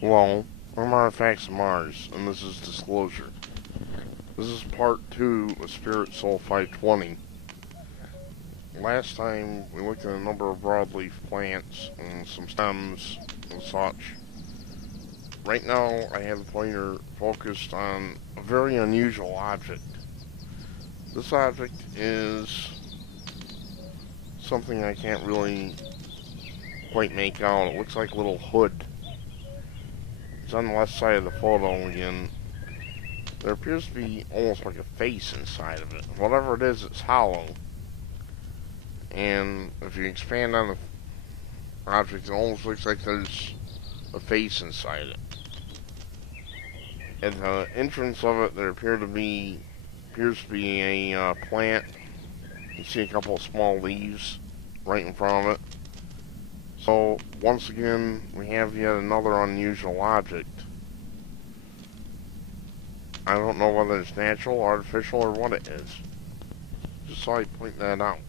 Hello, I'm Artifacts of Mars, and this is Disclosure. This is part 2 of Spirit Soul 520. Last time, we looked at a number of broadleaf plants and some stems and such. Right now, I have the pointer focused on a very unusual object. This object is something I can't really quite make out. It looks like a little hood. It's on the left side of the photo again. There appears to be almost like a face inside of it. Whatever it is, it's hollow. And if you expand on the object, it almost looks like there's a face inside it. At the entrance of it, there appears to be a plant. You see a couple of small leaves right in front of it. So, once again, we have yet another unusual object. I don't know whether it's natural, artificial, or what it is. Just thought I'd point that out.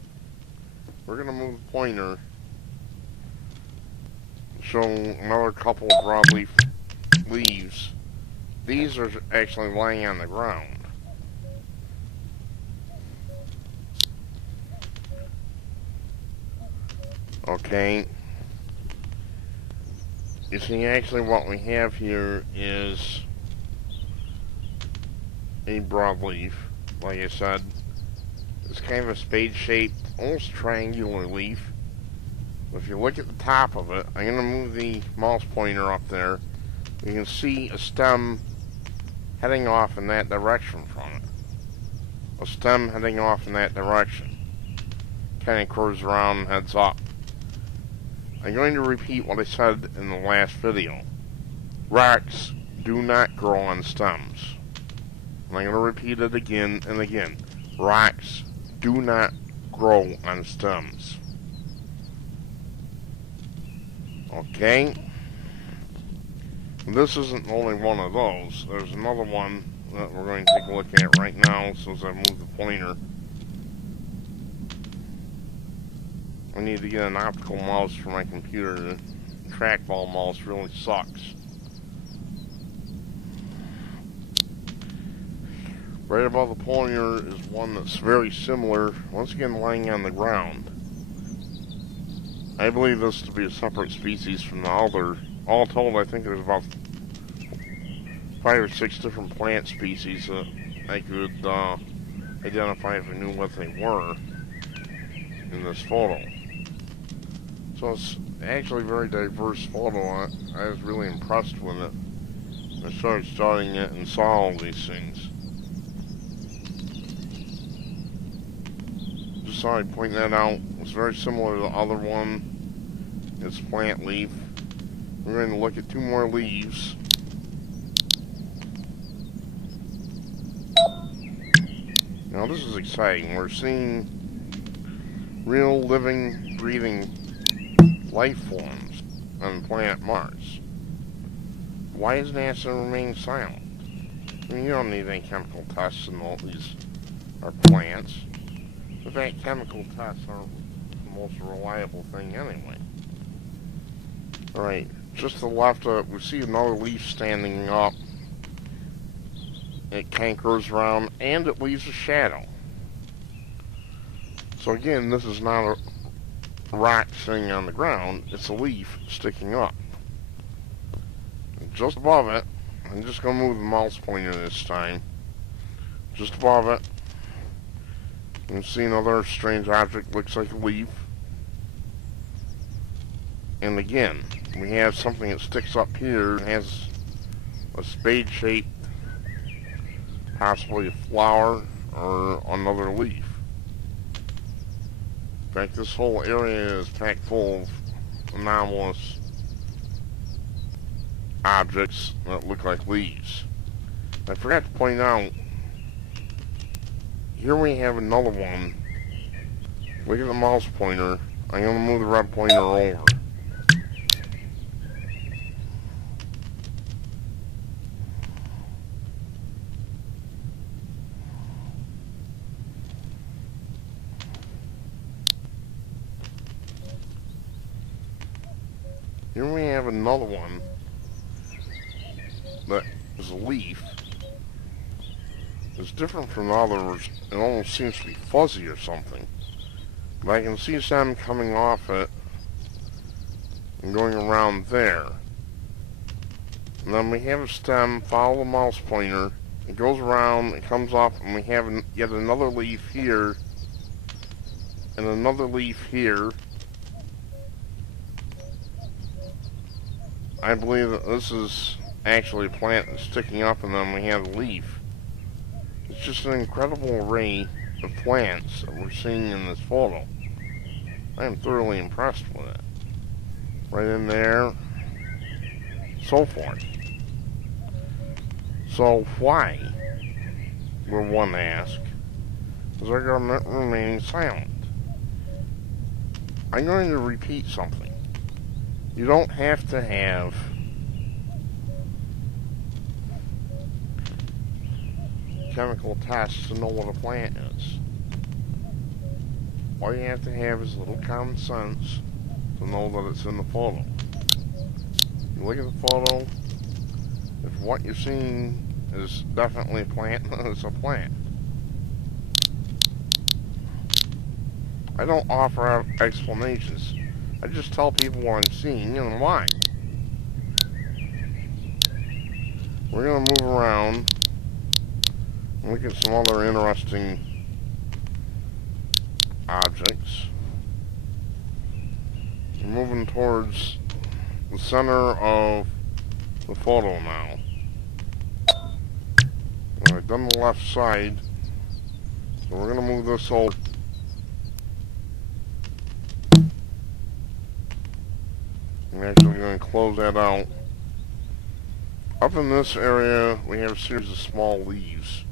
We're going to move the pointer, show another couple of broadleaf leaves. These are actually laying on the ground. Okay. You see, actually what we have here is a broadleaf, like I said. It's kind of a spade-shaped, almost triangular leaf. If you look at the top of it, I'm going to move the mouse pointer up there. You can see a stem heading off in that direction from it. A stem heading off in that direction. Kind of curves around and heads up. I'm going to repeat what I said in the last video. Rocks do not grow on stems. And I'm going to repeat it again and again. Rocks do not grow on stems. Okay? This isn't the only one of those. There's another one that we're going to take a look at right now, so as I move the pointer. I need to get an optical mouse for my computer. The trackball mouse really sucks. Right above the pointer is one that's very similar, once again laying on the ground. I believe this to be a separate species from the other. All told, I think there's about 5 or 6 different plant species that I could identify if I knew what they were in this photo. So it's actually a very diverse photo. I was really impressed with it. I started studying it and saw all these things. Just thought I'd point that out. It's very similar to the other one. It's plant leaf. We're going to look at 2 more leaves. Now this is exciting. We're seeing real living, breathing life forms on the planet Mars. Why is NASA remaining silent? I mean, you don't need any chemical tests, and all these are plants. In fact, chemical tests are the most reliable thing anyway. Alright, just to the left of it, we see another leaf standing up. It cankers around, and it leaves a shadow. So again, this is not a rock sitting on the ground, it's a leaf sticking up. And just above it, I'm just going to move the mouse pointer this time. Just above it, you can see another strange object, looks like a leaf. And again, we have something that sticks up here and has a spade-shaped, possibly a flower or another leaf. In fact, this whole area is packed full of anomalous objects that look like leaves. I forgot to point out, here we have another one. Look at the mouse pointer. I'm going to move the red pointer over. Here we have another one is a leaf. It's different from others. It almost seems to be fuzzy or something. But I can see some coming off it and going around there. And then we have a stem, follow the mouse pointer. It goes around, it comes off, and we have yet another leaf here. And another leaf here. I believe that this is actually a plant that's sticking up, and then we have a leaf. It's just an incredible array of plants that we're seeing in this photo. I am thoroughly impressed with it. Right in there, so forth. So why, will one ask, is our government remaining silent? I'm going to repeat something. You don't have to have chemical tests to know what a plant is. All you have to have is a little common sense to know that it's in the photo. You look at the photo, if what you're seeing is definitely a plant, then it's a plant. I don't offer out explanations. I just tell people what I'm seeing and why. We're going to move around and look at some other interesting objects. We're moving towards the center of the photo now. I've done the left side, so we're going to move this over. I'm actually going to close that out. Up in this area, we have a series of small leaves.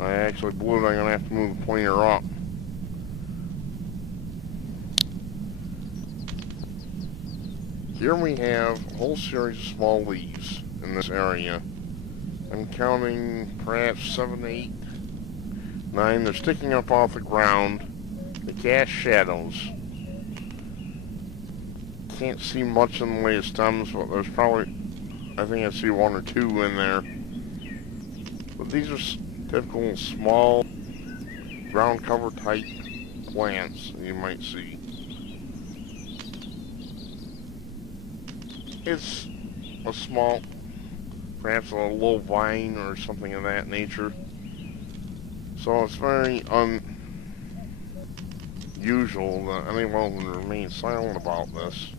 I actually blew it. I'm going to have to move the pointer up. Here we have a whole series of small leaves in this area. I'm counting perhaps 7, 8, 9. They're sticking up off the ground. They cast shadows. Can't see much in the way of stems, but there's probably, I think I see 1 or 2 in there. But these are typical small ground cover type plants you might see. It's a small, perhaps a little vine or something of that nature. So it's very unusual that anyone would remain silent about this.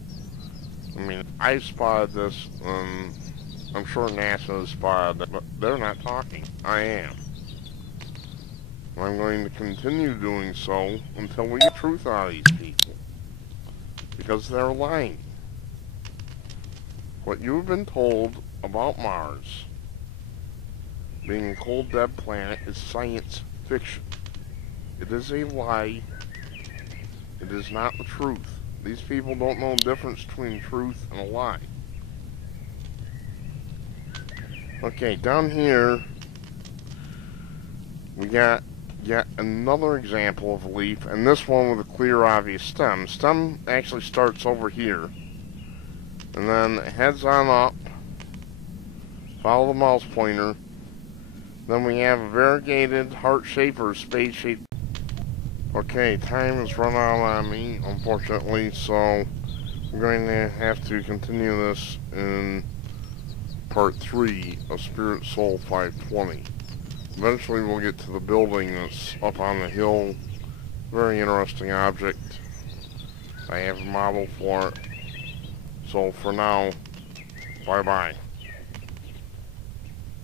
I mean, I spotted this, I'm sure NASA has spotted it, but they're not talking. I am. I'm going to continue doing so until we get truth out of these people. Because they're lying. What you've been told about Mars being a cold, dead planet is science fiction. It is a lie. It is not the truth. These people don't know the difference between truth and a lie. Okay, down here we got yet another example of a leaf, and this one with a clear, obvious stem. Stem actually starts over here, and then heads on up, follow the mouse pointer. Then we have a variegated heart-shaped or spade-shaped. Okay, time has run out on me, unfortunately, so I'm going to have to continue this in part 3 of Spirit Soul 520. Eventually we'll get to the building that's up on the hill. Very interesting object. I have a model for it. So for now, bye-bye.